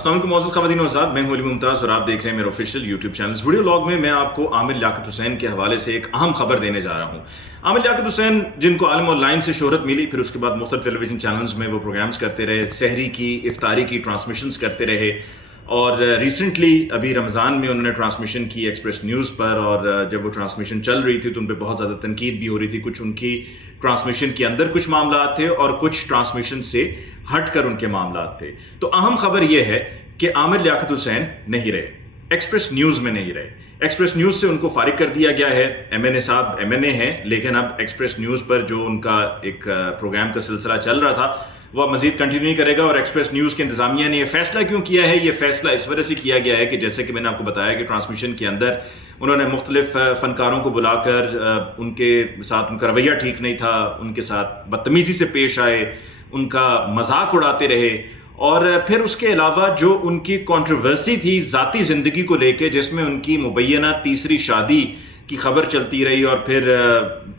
अस्सलाम वालेकुम मोअज़्ज़ज़ ख़वातीन व हज़रात, मैं हूं अली मुमताज़ और आप देख रहे हैं मेरा ऑफिशियल यूट्यूब चैनल। इस वीडियो लॉग में मैं आपको आमिर लियाकत हुसैन के हवाले से एक अहम खबर देने जा रहा हूं। आमिर लियाकत हुसैन, जिनको आलम ऑनलाइन से शोहरत मिली, फिर उसके बाद मुख्तलिफ टेलीविजन चैनल्स में वो प्रोग्राम्स करते रहे, सहरी की, इफ्तारी की ट्रांसमिशंस करते रहे और रिसेंटली अभी रमज़ान में उन्होंने ट्रांसमिशन की एक्सप्रेस न्यूज़ पर, और जब वो ट्रांसमिशन चल रही थी तो उन पर बहुत ज़्यादा तनकीद भी हो रही थी। कुछ उनकी ट्रांसमिशन के अंदर कुछ मामला थे और कुछ ट्रांसमिशन से हट कर उनके मामला थे। तो अहम खबर यह है कि आमिर लियाकत हुसैन नहीं रहे, एक्सप्रेस न्यूज़ में नहीं रहे। एक्सप्रेस न्यूज़ से उनको फारिग कर दिया गया है। एमएनए साहब एमएनए हैं, लेकिन अब एक्सप्रेस न्यूज़ पर जो उनका एक प्रोग्राम का सिलसिला चल रहा था वो अब मज़ीद कंटिन्यू नहीं करेगा। और एक्सप्रेस न्यूज़ के इंतज़ामिया ने यह फैसला क्यों किया है? ये फैसला इस वजह से किया गया है कि जैसे कि मैंने आपको बताया कि ट्रांसमिशन के अंदर उन्होंने मुख्तलिफ फ़नकारों को बुलाकर उनके साथ उनका रवैया ठीक नहीं था, उनके साथ बदतमीज़ी से पेश आए, उनका मजाक उड़ाते रहे। और फिर उसके अलावा जो उनकी कंट्रोवर्सी थी ज़ाती ज़िंदगी को लेके, जिसमें उनकी मुबैना तीसरी शादी की खबर चलती रही और फिर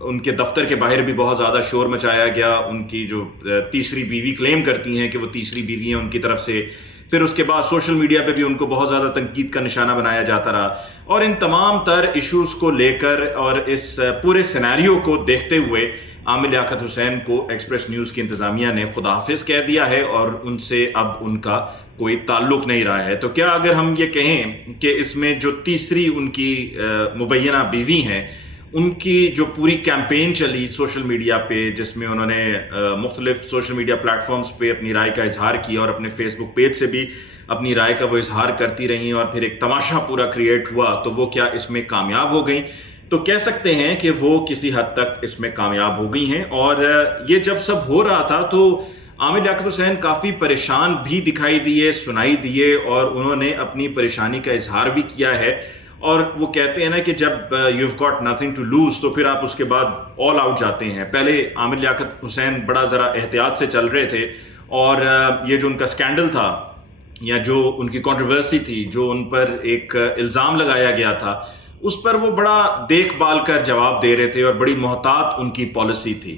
उनके दफ्तर के बाहर भी बहुत ज़्यादा शोर मचाया गया। उनकी जो तीसरी बीवी क्लेम करती हैं कि वो तीसरी बीवी हैं उनकी तरफ से, फिर उसके बाद सोशल मीडिया पे भी उनको बहुत ज़्यादा तनकीद का निशाना बनाया जाता रहा। और इन तमाम तर इश्यूज़ को लेकर और इस पूरे सिनेरियो को देखते हुए आमिर लियाकत हुसैन को एक्सप्रेस न्यूज़ की इंतज़ामिया ने खुदाहाफिज़ कह दिया है और उनसे अब उनका कोई ताल्लुक़ नहीं रहा है। तो क्या अगर हम ये कहें कि इसमें जो तीसरी उनकी मुबैना बीवी हैं, उनकी जो पूरी कैंपेन चली सोशल मीडिया पे, जिसमें उन्होंने मुख्तलिफ सोशल मीडिया प्लेटफॉर्म्स पे अपनी राय का इजहार किया और अपने फेसबुक पेज से भी अपनी राय का वो इजहार करती रहीं और फिर एक तमाशा पूरा क्रिएट हुआ, तो वो क्या इसमें कामयाब हो गई? तो कह सकते हैं कि वो किसी हद तक इसमें कामयाब हो गई हैं। और ये जब सब हो रहा था तो आमिर लियाकत हुसैन काफ़ी परेशान भी दिखाई दिए, सुनाई दिए और उन्होंने अपनी परेशानी का इजहार भी किया है। और वो कहते हैं ना कि जब you have got nothing to lose तो फिर आप उसके बाद ऑल आउट जाते हैं। पहले आमिर लियाकत हुसैन बड़ा ज़रा एहतियात से चल रहे थे और ये जो उनका स्कैंडल था या जो उनकी कंट्रोवर्सी थी, जो उन पर एक इल्ज़ाम लगाया गया था, उस पर वो बड़ा देखभाल कर जवाब दे रहे थे और बड़ी मोहतात उनकी पॉलिसी थी।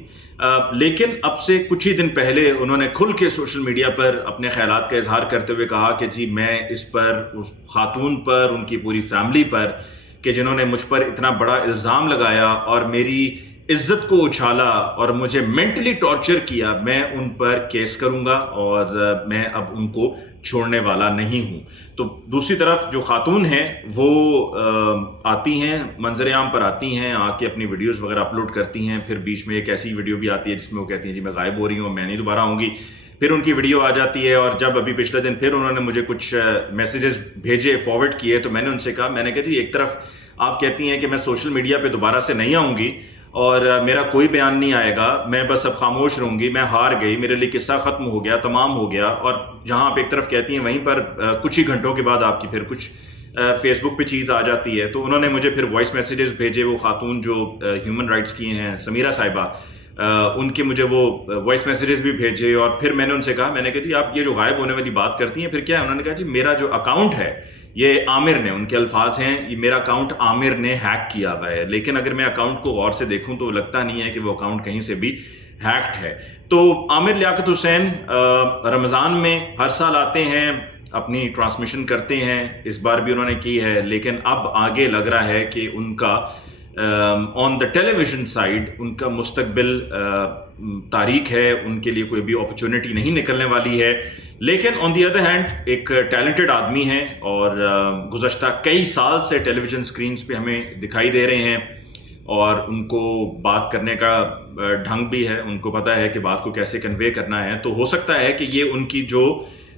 लेकिन अब से कुछ ही दिन पहले उन्होंने खुल के सोशल मीडिया पर अपने ख्यालात का इजहार करते हुए कहा कि जी मैं इस पर, उस खातून पर, उनकी पूरी फैमिली पर, कि जिन्होंने मुझ पर इतना बड़ा इल्ज़ाम लगाया और मेरी इज्जत को उछाला और मुझे मेंटली टॉर्चर किया, मैं उन पर केस करूंगा और मैं अब उनको छोड़ने वाला नहीं हूं। तो दूसरी तरफ जो खातून हैं वो आती हैं, मंजर आम पर आती हैं, आके अपनी वीडियोस वगैरह अपलोड करती हैं। फिर बीच में एक ऐसी वीडियो भी आती है जिसमें वो कहती हैं जी मैं गायब हो रही हूँ, मैं नहीं दोबारा आऊँगी। फिर उनकी वीडियो आ जाती है और जब अभी पिछले दिन फिर उन्होंने मुझे कुछ मैसेजेस भेजे, फॉरवर्ड किए, तो मैंने उनसे कहा, मैंने कहा जी एक तरफ आप कहती हैं कि मैं सोशल मीडिया पर दोबारा से नहीं आऊँगी और मेरा कोई बयान नहीं आएगा, मैं बस अब खामोश रहूँगी, मैं हार गई, मेरे लिए किस्सा ख़त्म हो गया, तमाम हो गया। और जहाँ आप एक तरफ कहती हैं वहीं पर कुछ ही घंटों के बाद आपकी फिर कुछ फेसबुक पे चीज़ आ जाती है। तो उन्होंने मुझे फिर वॉइस मैसेजेस भेजे, वो खातून जो ह्यूमन राइट्स की हैं, समीरा साहिबा, उनके मुझे वो वॉइस मैसेजेस भी भेजे। और फिर मैंने उनसे कहा, मैंने कहा जी आप ये जो गायब होने वाली बात करती हैं फिर क्या है? उन्होंने कहा जी मेरा जो अकाउंट है ये आमिर ने, उनके अल्फाज हैं, ये मेरा अकाउंट आमिर ने हैक किया हुआ है। लेकिन अगर मैं अकाउंट को गौर से देखूं तो लगता नहीं है कि वो अकाउंट कहीं से भी हैक्ड है। तो आमिर लियाकत हुसैन रमज़ान में हर साल आते हैं, अपनी ट्रांसमिशन करते हैं, इस बार भी उन्होंने की है। लेकिन अब आगे लग रहा है कि उनका ऑन द टेलीविज़न साइड उनका मुस्तकबिल तारीख है, उनके लिए कोई भी अपॉर्चुनिटी नहीं निकलने वाली है। लेकिन ऑन दी अदर हैंड एक टैलेंटेड आदमी है और गुज़श्ता कई साल से टेलीविज़न स्क्रीन्स पे हमें दिखाई दे रहे हैं और उनको बात करने का ढंग भी है, उनको पता है कि बात को कैसे कन्वे करना है। तो हो सकता है कि ये उनकी जो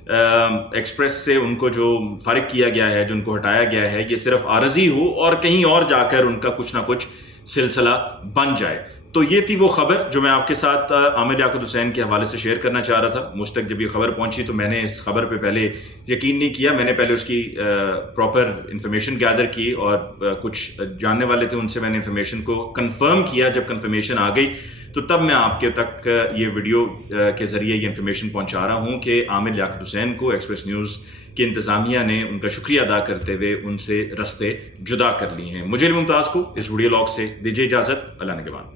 एक्सप्रेस से उनको जो फ़ारिग किया गया है, जो उनको हटाया गया है, ये सिर्फ आरज़ी हो और कहीं और जाकर उनका कुछ ना कुछ सिलसिला बन जाए। तो ये थी वो खबर जो मैं आपके साथ आमिर लियाकत हुसैन के हवाले से शेयर करना चाह रहा था। मुझ तक जब ये खबर पहुंची तो मैंने इस खबर पे पहले यकीन नहीं किया, मैंने पहले उसकी प्रॉपर इन्फॉर्मेशन गैदर की और कुछ जानने वाले थे उनसे मैंने इन्फॉर्मेशन को कंफर्म किया। जब कंफर्मेशन आ गई तो तब मैं आपके तक ये वीडियो के ज़रिए ये इन्फॉर्मेशन पहुँचा रहा हूँ कि आमिर लियाकत हुसैन को एक्सप्रेस न्यूज़ की इंतज़ामिया ने उनका शुक्रिया अदा करते हुए उनसे रस्ते जुदा कर लिए हैं। मुझे अली मुमताज़ को इस वीडियो लॉग से दीजिए इजाज़त। अल्लाह ने के बाद।